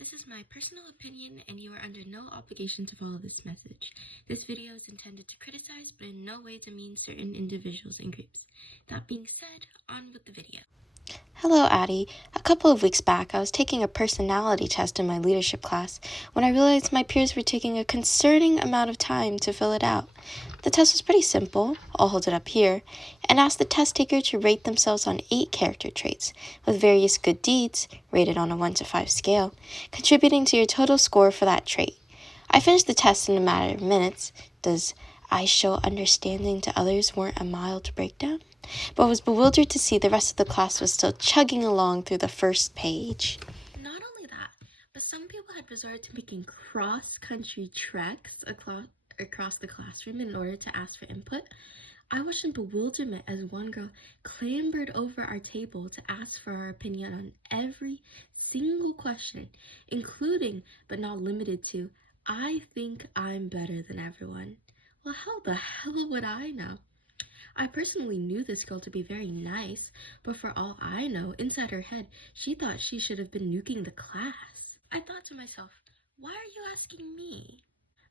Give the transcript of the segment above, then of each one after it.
This is my personal opinion, and you are under no obligation to follow this message. This video is intended to criticize, but in no way demean certain individuals and groups. That being said, on with the video. Hello, Addie. A couple of weeks back, I was taking a personality test in my leadership class when I realized my peers were taking a concerning amount of time to fill it out. The test was pretty simple, I'll hold it up here, and asked the test taker to rate themselves on 8 character traits, with various good deeds, rated on a 1 to 5 scale, contributing to your total score for that trait. I finished the test in a matter of minutes. Does I show understanding to others warrant a mild breakdown? But was bewildered to see the rest of the class was still chugging along through the first page. Not only that, but some people had resorted to making cross-country treks across the classroom in order to ask for input. I watched in bewilderment as one girl clambered over our table to ask for our opinion on every single question, including, but not limited to, I think I'm better than everyone. Well, how the hell would I know? I personally knew this girl to be very nice, but for all I know, inside her head, she thought she should have been nuking the class. I thought to myself, why are you asking me?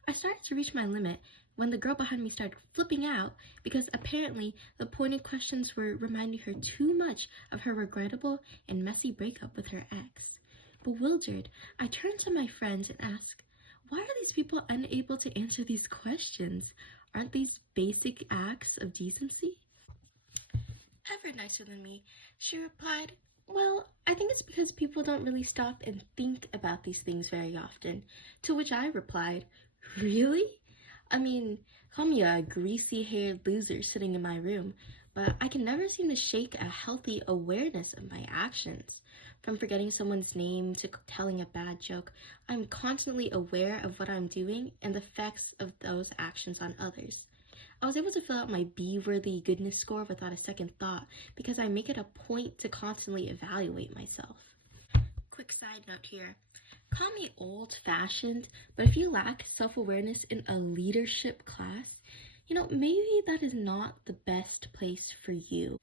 I started to reach my limit when the girl behind me started flipping out because apparently the pointed questions were reminding her too much of her regrettable and messy breakup with her ex. Bewildered, I turned to my friends and asked, why are these people unable to answer these questions? Aren't these basic acts of decency? Ever nicer than me, she replied, well, I think it's because people don't really stop and think about these things very often. To which I replied, really? I mean, call me a greasy-haired loser sitting in my room, but I can never seem to shake a healthy awareness of my actions. From forgetting someone's name to telling a bad joke, I'm constantly aware of what I'm doing and the effects of those actions on others. I was able to fill out my B-worthy goodness score without a second thought because I make it a point to constantly evaluate myself. Quick side note here. Call me old-fashioned, but if you lack self-awareness in a leadership class, maybe that is not the best place for you.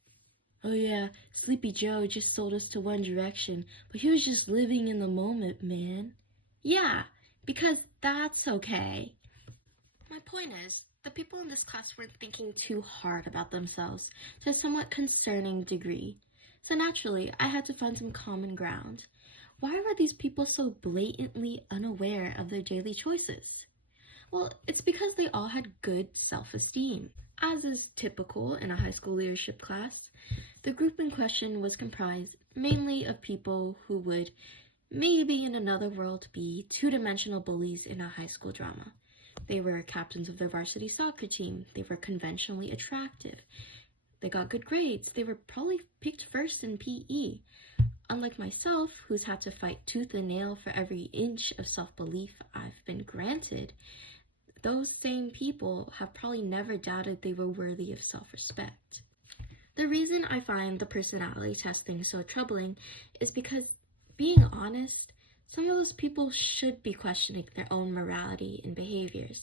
Oh yeah, Sleepy Joe just sold us to One Direction, but he was just living in the moment, man. Yeah, because that's okay. My point is, the people in this class weren't thinking too hard about themselves to a somewhat concerning degree. So naturally, I had to find some common ground. Why were these people so blatantly unaware of their daily choices? Well, it's because they all had good self-esteem. As is typical in a high school leadership class, the group in question was comprised mainly of people who would, maybe in another world, be two-dimensional bullies in a high school drama. They were captains of their varsity soccer team. They were conventionally attractive. They got good grades. They were probably picked first in PE. Unlike myself, who's had to fight tooth and nail for every inch of self-belief I've been granted, those same people have probably never doubted they were worthy of self-respect. The reason I find the personality testing so troubling is because, being honest, some of those people should be questioning their own morality and behaviors.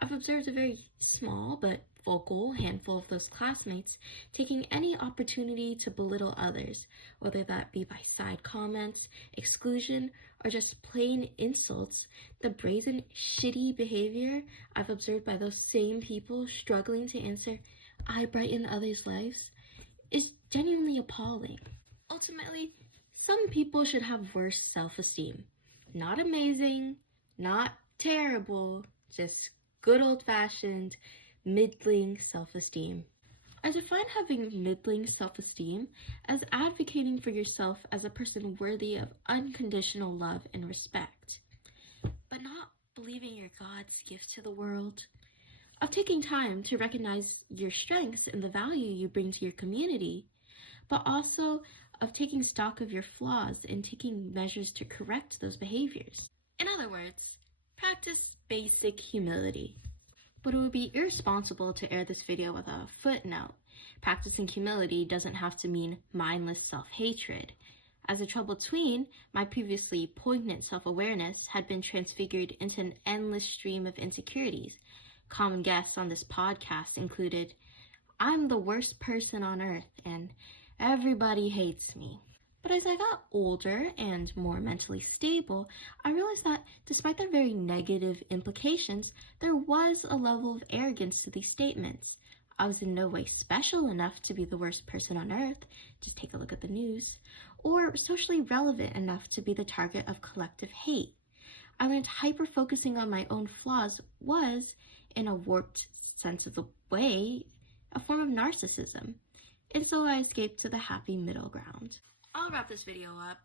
I've observed a very small but vocal handful of those classmates taking any opportunity to belittle others, whether that be by side comments, exclusion, or just plain insults. The brazen, shitty behavior I've observed by those same people struggling to answer, I brighten others' lives, is genuinely appalling. Ultimately, some people should have worse self-esteem. Not amazing, not terrible, just good old-fashioned, middling self-esteem. I define having middling self-esteem as advocating for yourself as a person worthy of unconditional love and respect, but not believing you're God's gift to the world. Of taking time to recognize your strengths and the value you bring to your community, but also of taking stock of your flaws and taking measures to correct those behaviors. In other words, practice basic humility. But it would be irresponsible to air this video with a footnote. Practicing humility doesn't have to mean mindless self-hatred. As a troubled tween, my previously poignant self-awareness had been transfigured into an endless stream of insecurities. Common guests on this podcast included, I'm the worst person on earth, and everybody hates me. But as I got older and more mentally stable, I realized that despite their very negative implications, there was a level of arrogance to these statements. I was in no way special enough to be the worst person on earth, just take a look at the news, or socially relevant enough to be the target of collective hate. I learned hyper-focusing on my own flaws was, in a warped sense of the way, a form of narcissism. And so I escaped to the happy middle ground. I'll wrap this video up.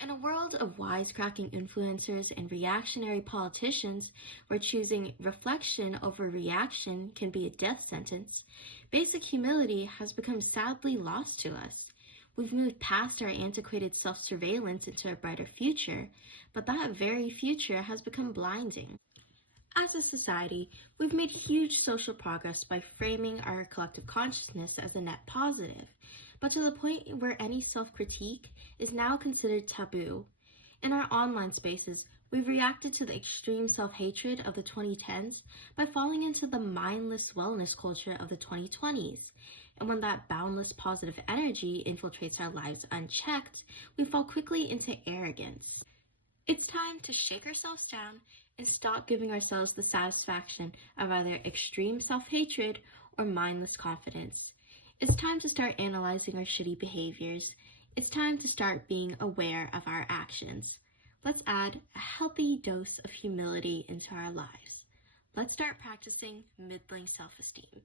In a world of wisecracking influencers and reactionary politicians where choosing reflection over reaction can be a death sentence, basic humility has become sadly lost to us. We've moved past our antiquated self-surveillance into a brighter future, but that very future has become blinding. As a society, we've made huge social progress by framing our collective consciousness as a net positive, but to the point where any self-critique is now considered taboo. In our online spaces, we've reacted to the extreme self-hatred of the 2010s by falling into the mindless wellness culture of the 2020s. And when that boundless positive energy infiltrates our lives unchecked, we fall quickly into arrogance. It's time to shake ourselves down and stop giving ourselves the satisfaction of either extreme self-hatred or mindless confidence. It's time to start analyzing our shitty behaviors. It's time to start being aware of our actions. Let's add a healthy dose of humility into our lives. Let's start practicing middling self-esteem.